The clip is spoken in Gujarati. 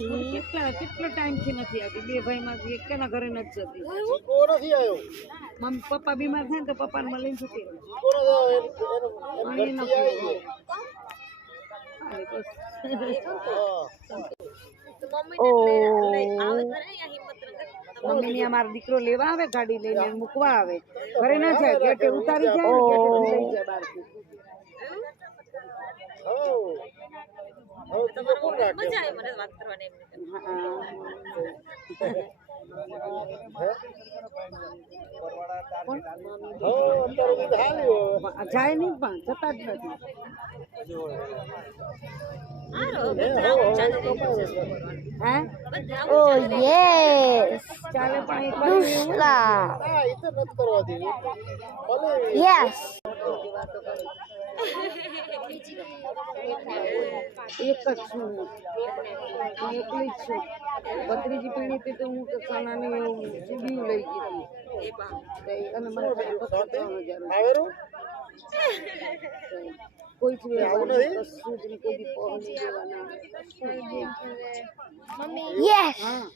કેટલો ટાઈમ થી નથી આવતી. બે ભાઈ માંથી એક ના ઘરે નથી જતી. નથી આવ્યો. મમ્મી પપ્પા બીમાર થાય ને તો પપ્પાને મળીને જતી રહે. મમ્મી ની અમારો દીકરો લેવા આવે, ગાડી લઈને મૂકવા આવે, ઘરે ના જાય, ગેટે ઉતારી જાય ને ગેટે લઈ જાય બહારથી. મજા આવે મને વાત કરવાની. જાય નહીં પણ જતા જ નથી. Oh yes. ચાલે પણ Dusla. Yes. એક જ છું, હું એકલી જ છું. ભત્રીજી પીણી હતી તો હું સનાની સીડીયું લઈ ગઈ હતી અને મને 3,000 કોઈ જ કશું જ નહીં, કોઈ દી પહોંચી દેવાના. Yes. હા